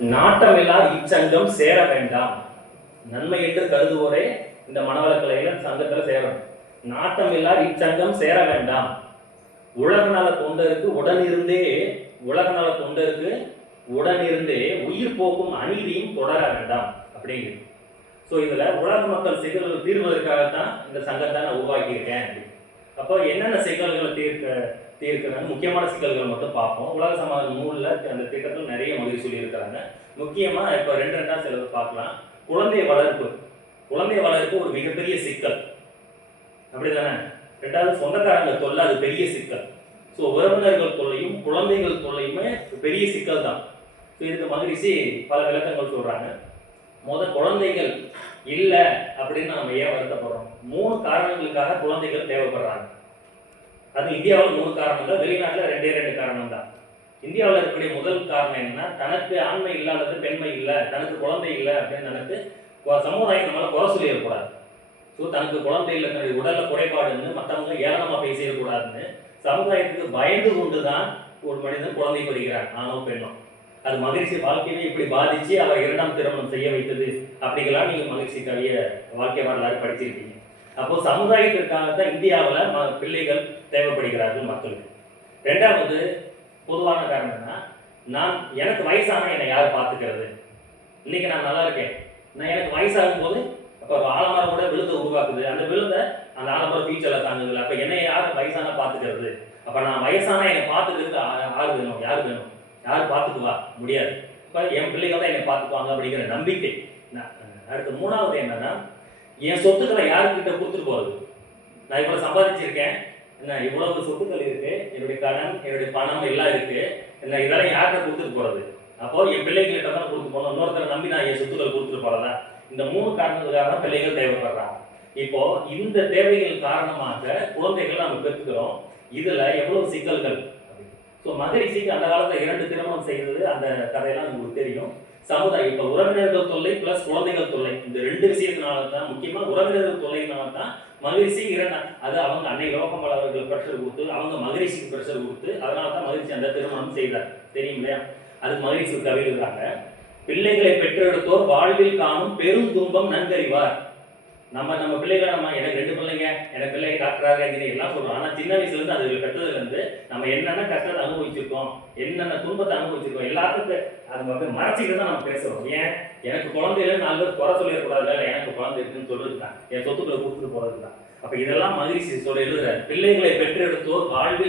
நாட்டமில்லா இச்சங்கம் சேர வேண்டாம். நன்மை என்று கருதுவோரே இந்த மனவளக்கலையில சங்கத்துல சேரணும். நாட்டமில்லா இச்சங்கம் சேர வேண்டாம். உலக நல தொண்டருக்கு உடனிருந்தே உயிர் போக்கும் அநீதியும் தொடர வேண்டாம் அப்படிங்கிறது. ஸோ இதுல உலக மக்கள் சிக்கல்கள் தீர்வதற்காகத்தான் இந்த சங்கத்தை நான் உருவாக்கியிருக்கேன். அப்போ என்னென்ன சிக்கல்களை தீர்க்கிறாங்க, முக்கியமான சிக்கல்கள் மட்டும் பார்ப்போம். உலக சமாதான நூலில் அந்த திட்டத்தில் நிறைய மகிழ்ச்சி சொல்லியிருக்கிறாங்க. முக்கியமாக இப்போ ரெண்டா சிலர் பார்க்கலாம். குழந்தை வளர்ப்பு ஒரு மிகப்பெரிய சிக்கல், அப்படிதானே? ரெண்டாவது சொந்தக்காரங்க தொல்லை, அது பெரிய சிக்கல். ஸோ உறவினர்கள் தொல்லையும் குழந்தைகள் தொல்லையுமே பெரிய சிக்கல் தான். ஸோ இதுக்கு மகிழ்ச்சி பல விளக்கங்கள் சொல்றாங்க. குழந்தைகள் இல்லை அப்படின்னு நம்ம ஏன் வருத்தப்படுறோம்? 3 காரணங்களுக்காக குழந்தைகள் தேவைப்படுறாங்க. அது இந்தியாவில் 3 காரணங்கள், வெளிநாட்டில் 2 காரணம் தான். இந்தியாவில் இருக்கக்கூடிய முதல் காரணம் என்னன்னா, தனக்கு ஆண்மை இல்லாதது பெண்மை இல்லை, தனக்கு குழந்தை இல்லை அப்படின்னு நினைத்து சமுதாயம் நம்மளால குறை சொல்லிடக்கூடாது. ஸோ தனக்கு குழந்தை இல்லை, தன்னுடைய உடல்ல குறைபாடுன்னு மற்றவங்க ஏளனமா பேசிடக்கூடாதுன்னு சமுதாயத்துக்கு பயந்து கொண்டுதான் ஒரு மனிதன் குழந்தை பெறுகிறான், ஆணோ பெண்ணோ. அது மகிழ்ச்சி வாழ்க்கையை இப்படி பாதிச்சு அவர் 2ஆம் திருமணம் செய்ய வைத்தது அப்படிங்கலாம் நீங்க மகிழ்ச்சி கவிய வாழ்க்கை வரலாறு படிச்சிருக்கீங்க. அப்போ சமுதாயத்திற்காகத்தான் இந்தியாவில் பிள்ளைகள் தேவைப்படுகிறார்கள் மக்களுக்கு. 2வது பொதுவான காரணம்னா, எனக்கு வயசான என்னை யார் பார்த்துக்கிறது? இன்னைக்கு நான் நல்லா இருக்கேன், எனக்கு வயசாகும் போது அப்போ ஆலமரம் கூட விழுதை உருவாக்குது, அந்த விழுதை அந்த ஆலமரம் பீச்சலை தாங்குது. அப்போ என்னை யார் வயசான பார்த்துக்கிறது? அப்போ நான் வயசான என்னை பார்த்துக்கிறது யார் வேணும்? யார் பார்த்துக்குவா? முடியாது. இப்போ என் பிள்ளைகள் தான் என்னை பார்த்துக்குவாங்க அப்படிங்கிற நம்பிக்கை. அடுத்து 3வது என்னன்னா, என் சொத்துக்களை யாருக்கிட்ட கொடுத்துட்டு போறது? நான் இவ்வளவு சம்பாதிச்சிருக்கேன், என்ன இவ்வளவு சொத்துக்கள் இருக்கு, என்னுடைய கடன், என்னுடைய பணம் எல்லாம் இருக்கு, என்ன இதெல்லாம் யார்கிட்ட கொடுத்துட்டு போறது? அப்போ என் பிள்ளைகிட்ட தான் கொடுத்து போகணும். இன்னொருத்தரை நம்பி நான் என் சொத்துக்களை கொடுத்துட்டு போறதா? இந்த 3 காரணங்களுக்காக தான் பிள்ளைகள் தேவைப்படுறாங்க. இப்போ இந்த தேவைகள் காரணமாக குழந்தைகள் நம்ம பெற்றுக்கிறோம். இதுல எவ்வளவு சிக்கல்கள். ஸோ மகிழ்ச்சிக்கு அந்த காலத்தில் 2 திருமணம் செய்வது, அந்த கதையெல்லாம் உங்களுக்கு தெரியும். சமுதாயம் இப்போ உறவினர்கள் தொல்லை பிளஸ் குழந்தைகள் தொல்லை, இந்த 2 விஷயத்தினால தான், முக்கியமாக உறவினர்கள் தொல்லையினால தான் மகிழ்ச்சி அது அவங்க அன்னை லோகமல் அவர்கள் ப்ரெஷர் கொடுத்து, அவங்க மகிழ்ச்சிக்கு ப்ரெஷர் கொடுத்து, அதனால தான் மகிழ்ச்சி அந்த திருமணம் செய்தார். தெரியும் இல்லையா? அது மகிழ்ச்சி கவிழ்கிறாங்க. பிள்ளைகளை பெற்றெடுத்தோர் வாழ்வில் காணும் பெரும் துன்பம் நன்கறிவார். நம்ம பிள்ளைகளை எனக்கு 2 பிள்ளைங்க, எனக்கு பிள்ளை டாக்டராக இன்ஜினியர் எல்லாம் சொல்றோம். ஆனா சின்ன வயசுல இருந்து அது பெற்றதுல இருந்து நம்ம என்னென்ன கஷ்டத்தை அனுபவிச்சிருக்கோம், என்னென்ன துன்பத்தை அனுபவிச்சிருக்கோம், எல்லாத்துக்கும் அது மறைச்சிக்கிட்டு தான் நம்ம பேசுறோம். ஏன்? எனக்கு குழந்தையில 4 பேர் குறை சொல்லிடக்கூடாது, எனக்கு குழந்தை இருக்குன்னு சொல்றது தான், என் சொத்துக்களை கொடுத்துட்டு போறது தான். அப்ப இதெல்லாம் மகிழ்ச்சி சொல்ல எழுதுற, பிள்ளைகளை பெற்றெடுத்தோர் வாழ்வில்